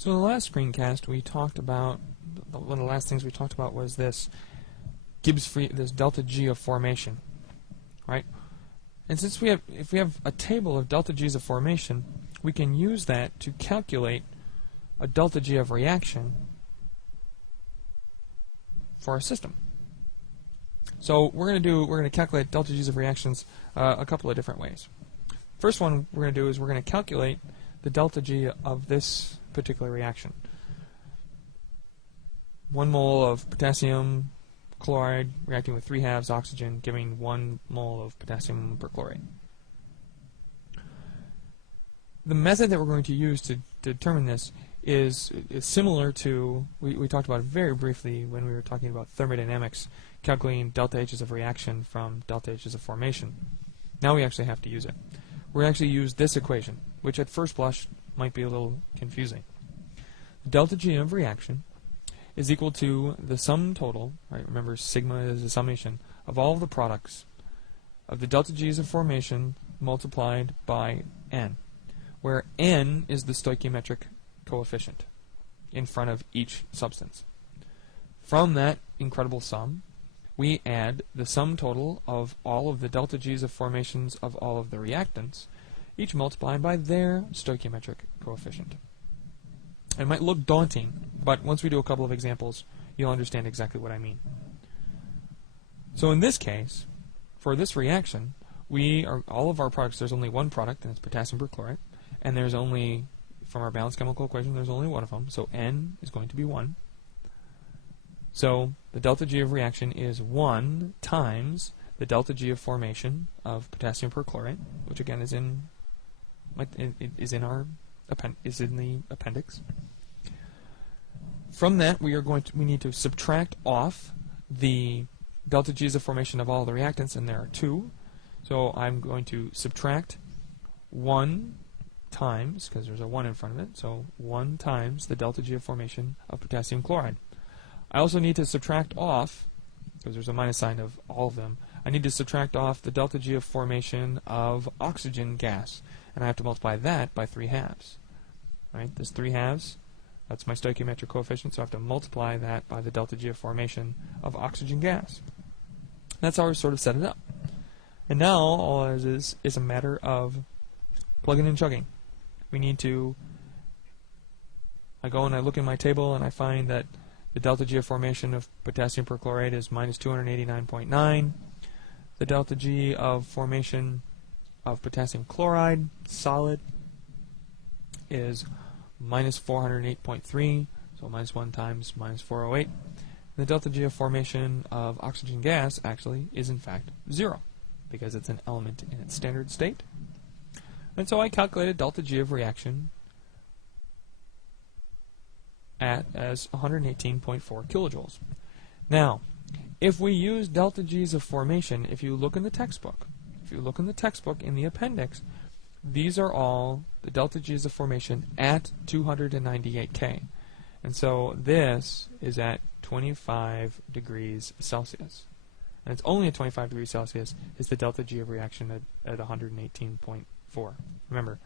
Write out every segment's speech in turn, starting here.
So in the last screencast, we talked about, one of the last things we talked about was this this delta G of formation, right? And since if we have a table of delta G's of formation, we can use that to calculate a delta G of reaction for a system. So we're going to calculate delta G's of reactions a couple of different ways. First one we're going to do is we're going to calculate the delta G of this particular reaction. 1 mole of potassium chloride reacting with 3/2 oxygen, giving 1 mole of potassium perchlorate. The method that we're going to use to determine this is similar to, we talked about it very briefly when we were talking about thermodynamics, calculating delta H's of reaction from delta H's of formation. Now we actually have to use it. We're actually use this equation, which at first blush might be a little confusing. Delta G of reaction is equal to the sum total, right? Remember, sigma is the summation of all the products of the delta G's of formation multiplied by n, where n is the stoichiometric coefficient in front of each substance. From that incredible sum, we add the sum total of all of the delta G's of formations of all of the reactants, each multiplied by their stoichiometric coefficient. It might look daunting, but once we do a couple of examples, you'll understand exactly what I mean. So in this case, for this reaction, all of our products, there's only one product, and it's potassium perchlorate, and there's only, from our balanced chemical equation, there's only one of them, so n is going to be 1. So the delta G of reaction is 1 times the delta G of formation of potassium perchlorate, which again is in the appendix. From that, we need to subtract off the delta G's of formation of all the reactants, and there are 2. So I'm going to subtract 1 times, because there's a 1 in front of it, so 1 times the delta G of formation of potassium chloride. I also need to subtract off, because there's a minus sign of all of them, I need to subtract off the delta G of formation of oxygen gas, and I have to multiply that by 3/2. Right? This 3/2, that's my stoichiometric coefficient, so I have to multiply that by the delta G of formation of oxygen gas. That's how we sort of set it up. And now all it is a matter of plugging and chugging. I go and I look in my table and I find that the delta G of formation of potassium perchlorate is minus 289.9. The delta G of formation of potassium chloride, solid, is minus 408.3, so minus 1 times minus 408. And the delta G of formation of oxygen gas actually is in fact 0, because it's an element in its standard state. And so I calculated delta G of reaction as 118.4 kilojoules. Now, if we use delta G's of formation, if you look in the textbook in the appendix, these are all the delta G's of formation at 298 K. And so this is at 25 degrees Celsius. And it's only at 25 degrees Celsius is the delta G of reaction at 118.4. Remember,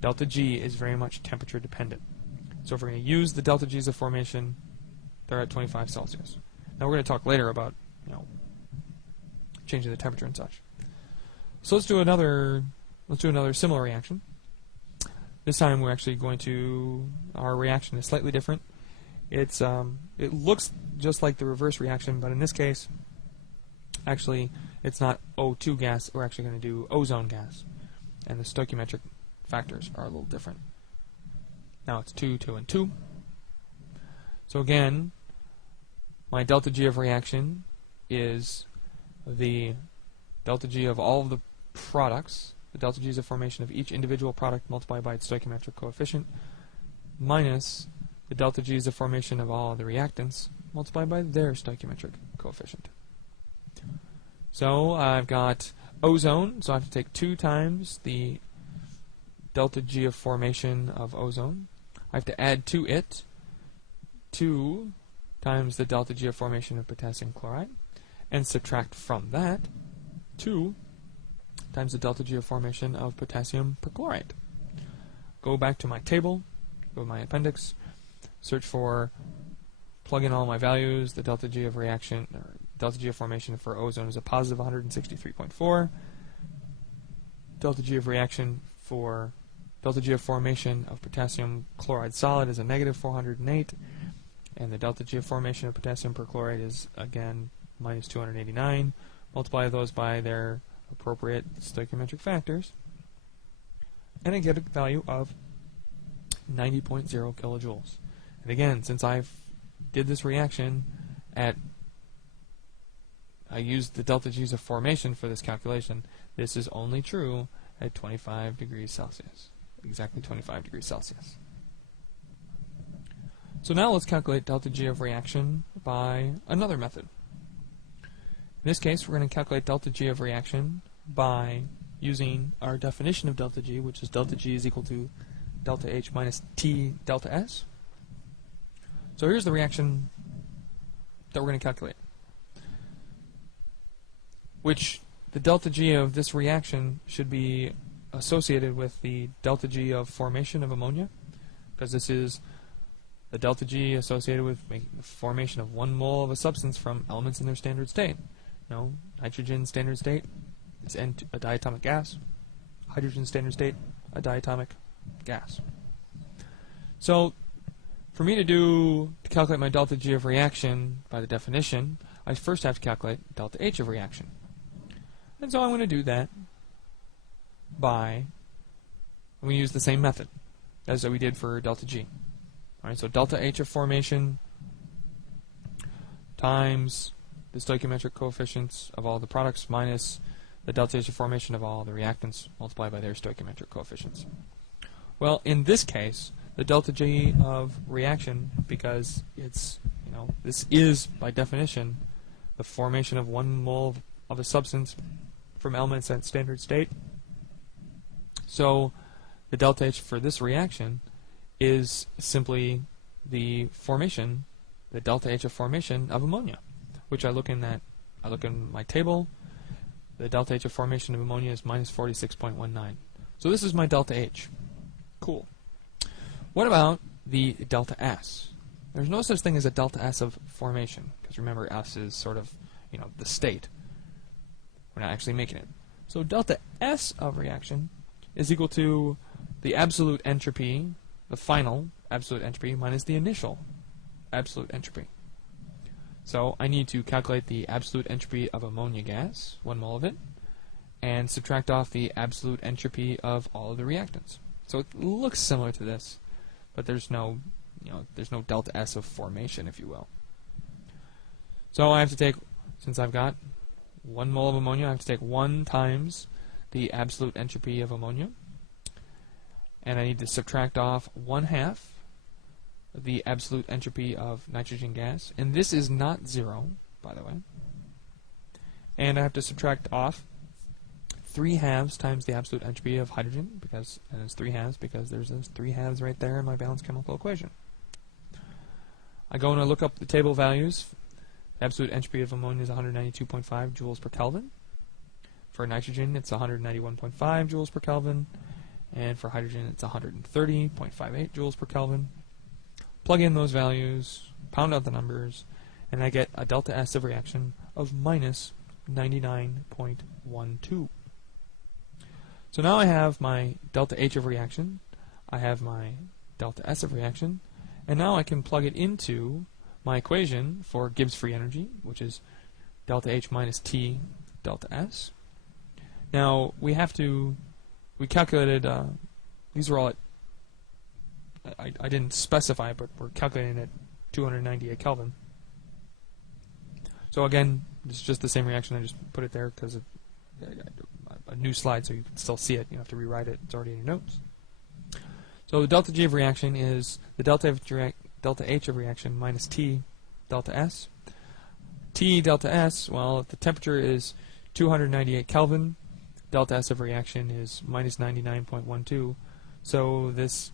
delta G is very much temperature dependent. So if we're going to use the delta G's of formation, they're at 25 Celsius. Now we're going to talk later about, changing the temperature and such. So let's do another similar reaction. This time we're actually our reaction is slightly different. It looks just like the reverse reaction, but in this case, actually, it's not O2 gas. We're actually going to do ozone gas, and the stoichiometric factors are a little different. Now it's 2, 2, and 2. So again, my delta G of reaction is the delta G of all of the products, the delta G's of formation of each individual product multiplied by its stoichiometric coefficient, minus the delta G's of formation of all of the reactants multiplied by their stoichiometric coefficient. So I've got ozone, so I have to take 2 times the delta G of formation of ozone. I have to add to it 2 times the delta G of formation of potassium chloride, and subtract from that 2 times the delta G of formation of potassium perchlorate. Go back to my table, go to my appendix, search for, plug in all my values. The delta G of reaction, or delta G of formation for ozone is a positive 163.4. Delta G of reaction for delta G of formation of potassium chloride solid is a negative 408, and the delta G of formation of potassium perchlorate is again minus 289. Multiply those by their appropriate stoichiometric factors, and I get a value of 90.0 kilojoules. And again, since I did this reaction I used the delta G's of formation for this calculation, this is only true at 25 degrees Celsius. Exactly 25 degrees Celsius. So now let's calculate delta G of reaction by another method. In this case, we're going to calculate delta G of reaction by using our definition of delta G, which is delta G is equal to delta H minus T delta S. So here's the reaction that we're going to calculate, which the delta G of this reaction should be associated with the delta G of formation of ammonia, because this is the delta G associated with making the formation of 1 mole of a substance from elements in their standard state. Nitrogen standard state is a diatomic gas. Hydrogen standard state, a diatomic gas. So for me to calculate my delta G of reaction by the definition, I first have to calculate delta H of reaction. And so I'm going to do that I'm going to use the same method as we did for delta G. Alright, so delta H of formation times the stoichiometric coefficients of all the products minus the delta H of formation of all the reactants multiplied by their stoichiometric coefficients. Well, in this case, the delta G of reaction, because it's, this is by definition the formation of 1 mole of a substance from elements at standard state. So the delta H for this reaction is simply the formation, the delta H of formation of ammonia, which I look in my table. The delta H of formation of ammonia is minus 46.19. So this is my delta H. Cool. What about the delta S? There's no such thing as a delta S of formation, because remember, S is sort of, the state. We're not actually making it. So delta S of reaction is equal to the absolute entropy, the final absolute entropy, minus the initial absolute entropy. So I need to calculate the absolute entropy of ammonia gas, 1 mole of it, and subtract off the absolute entropy of all of the reactants. So it looks similar to this, but there's no delta S of formation, if you will. So I have to take, since I've got 1 mole of ammonia, I have to take 1 times the absolute entropy of ammonia, and I need to subtract off 1/2 the absolute entropy of nitrogen gas, and this is not 0, by the way. And I have to subtract off 3/2 times the absolute entropy of hydrogen, and it's 3/2 because there's those 3/2 right there in my balanced chemical equation. I go and I look up the table values. The absolute entropy of ammonia is 192.5 joules per Kelvin. For nitrogen, it's 191.5 joules per Kelvin, and for hydrogen, it's 130.58 joules per Kelvin. Plug in those values, pound out the numbers, and I get a delta S of reaction of minus 99.12. So now I have my delta H of reaction, I have my delta S of reaction, and now I can plug it into my equation for Gibbs free energy, which is delta H minus T delta S. Now we calculated, these are all at, I didn't specify, but we're calculating at 298 Kelvin. So again, it's just the same reaction, I just put it there because a new slide so you can still see it. You don't have to rewrite it, it's already in your notes. So the delta G of reaction is the delta H of reaction minus T delta S. T delta S, well, if the temperature is 298 Kelvin, delta S of reaction is minus 99.12. So this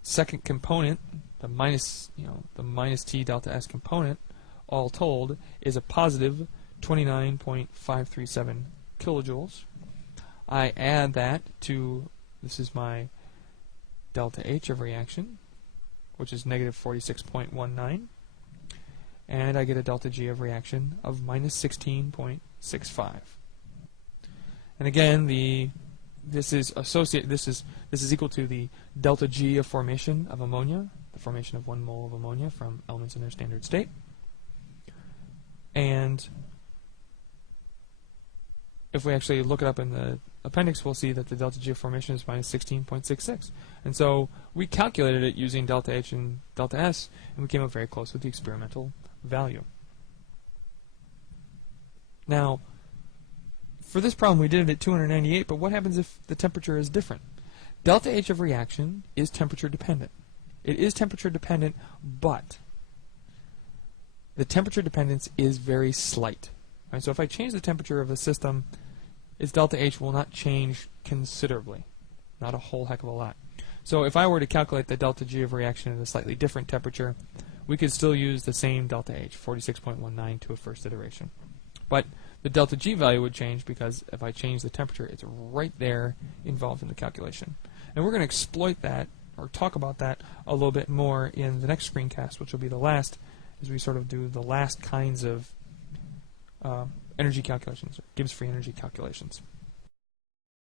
second component, the minus T delta S component, all told, is a positive 29.537 kilojoules. I add that to, this is my delta H of reaction, which is negative 46.19. And I get a delta G of reaction of minus 16.65. And again, this is equal to the delta G of formation of ammonia, the formation of 1 mole of ammonia from elements in their standard state. And if we actually look it up in the appendix, we'll see that the delta G of formation is minus 16.66. And so we calculated it using delta H and delta S, and we came up very close with the experimental value. Now, for this problem, we did it at 298, but what happens if the temperature is different? Delta H of reaction is temperature dependent. It is temperature dependent, but the temperature dependence is very slight. Right, so if I change the temperature of the system, its delta H will not change considerably, not a whole heck of a lot. So if I were to calculate the delta G of reaction at a slightly different temperature, we could still use the same delta H, 46.19, to a first iteration. But the delta G value would change because if I change the temperature, it's right there involved in the calculation. And we're going to exploit that, or talk about that a little bit more in the next screencast, which will be the last, as we sort of do the last kinds of energy calculations, or Gibbs free energy calculations.